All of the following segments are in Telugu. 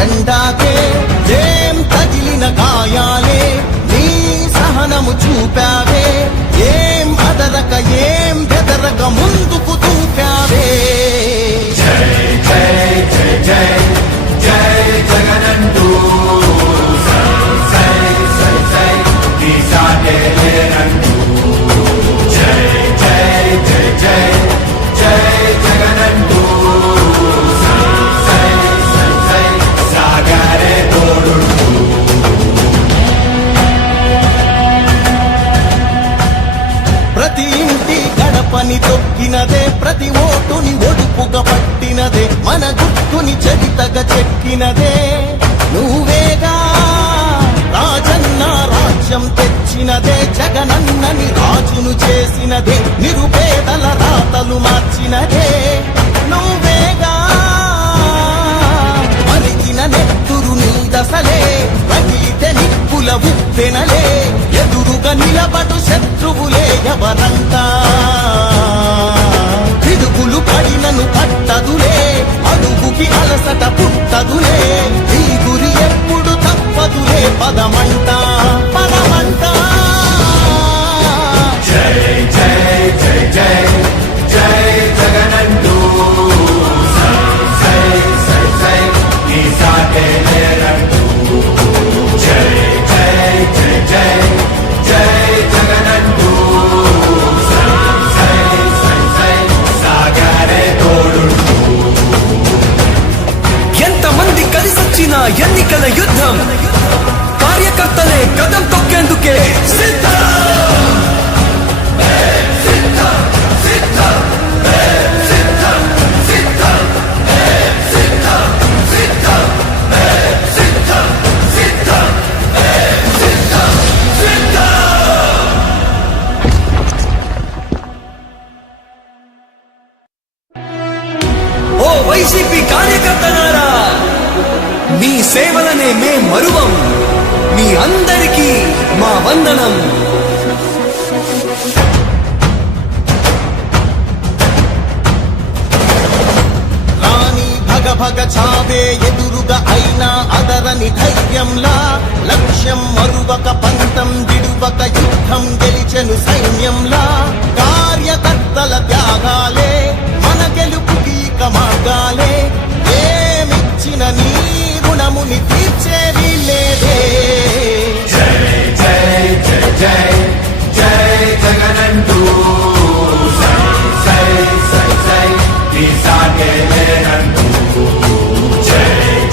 జెండాకే ఏం తగిలిన గాయాలే నీ సహనము చూపావే ఏం అదరక ఏం బెదరక ముందుకు దూకావే జై జై జై జై జై జగనంటూ సై సై సై నీ సాటే లేనంటూ జై జై జై జై జై జగనంటూ సై సై సై సాగరే తోడుంటూ ప్రతి ఇంటి గడపని తొక్కినదే ప్రతి ఓటుని ఒడుపుగా పట్టినదే మన గుట్టుని చరితగా చెక్కినదే నువ్వేగా రాజన్న రాజ్యం తెచ్చినదే జగనన్నని రాజును చేసినదే నిరుపేదల రాతలు మార్చినదే నువ్వేగా మరిగిన నెత్తురు నీ దశలే రగిలితే నిప్పుల ఉప్పెనలే ఎదురుగా నిలబడు శత్రువులే ఎవరంతా పిడుగులు పడినను పట్టదులే అడుగుకి అలసట పుట్టదులే ఈ గురి ఎప్పుడు తప్పదులే పదమంట పదమంట జై జై జై జై జై జగనంటూ సై సై సై నీ సాటే లేనంటూ జై జై జై జై జై జగనంటూ సై సై సై సాగరే తోడుంటూ ఎంతమంది కలిసొచ్చిన ఎన్నికల యుద్ధం కార్యకర్తలే కదం తొక్కేందుకే సిద్ధం ఓ వైసీపీ కార్యకర్తలారా మీ సేవలనే మే మరువం మీ అందరికీ మా వందనం రాణి భగ భగ చావే ఎదురుగా అయినా అదరని ధైర్యంలా లక్ష్యం మరువక పంతం విడువక యుద్ధం గెలిచెను సైన్యంలా కార్యకర్తల త్యాగాలే మన గెలుపుకి మార్గాలే ఏమిచ్చిన నీ రుణముని తీర్చేది లేదే జై జై జై జై జై జగనంటూ సై సై సై సై నీ సాగే లేనంటూ జై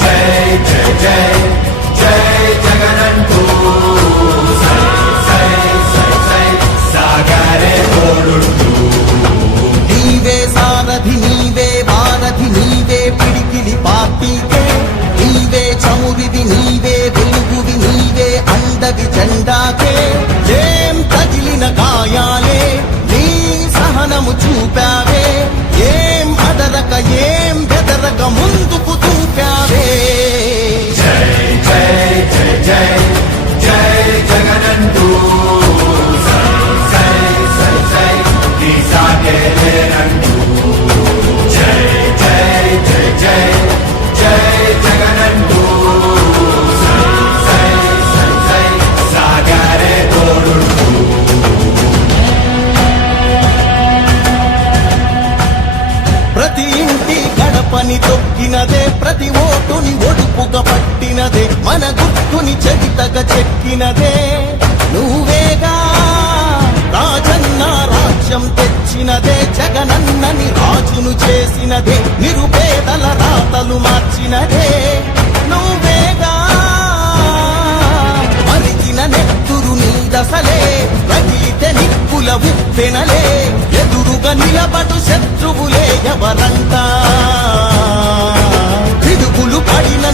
జై జై జై జై జగనంటూ సై సై సై సై సాగరే తోడుంటూ నీవే సారథి నీవే వారధి నీవే పిడికిలి పార్టీకే నీవే చమురిది నీవే వెలుగువి నీవే అండవి జెండాకే ఏం తగిలిన గాయాలే నీ సహనము చూపావే ఏం అదరక ఏం బెదరక ముందుకు దూకావే జై జై జై జై జై జగనంటూ సై సై సై నీ సాగే లేనంటూ జై జై జై జై జై జగనంటూ సై సై సై సాగరే తోడుంటూ ప్రతి ఇంటి గడపని తొక్కినదే ప్రతి ఓటుని ఒడుపుగా పట్టినదే మన గుట్టుని చరితగా చెక్కినదే నువ్వేగా రాజన్న రాజ్యం తెచ్చినదే జగనన్నని రాజును చేసినదే నిరుపేదల రాతలు మార్చినదే నువ్వేగా మరిగిన నెత్తురు నీ దశలే రగిలితే నిప్పుల ఉప్పెనలే ఎదురుగా నిలబడు శత్రువులే ఎవరంతా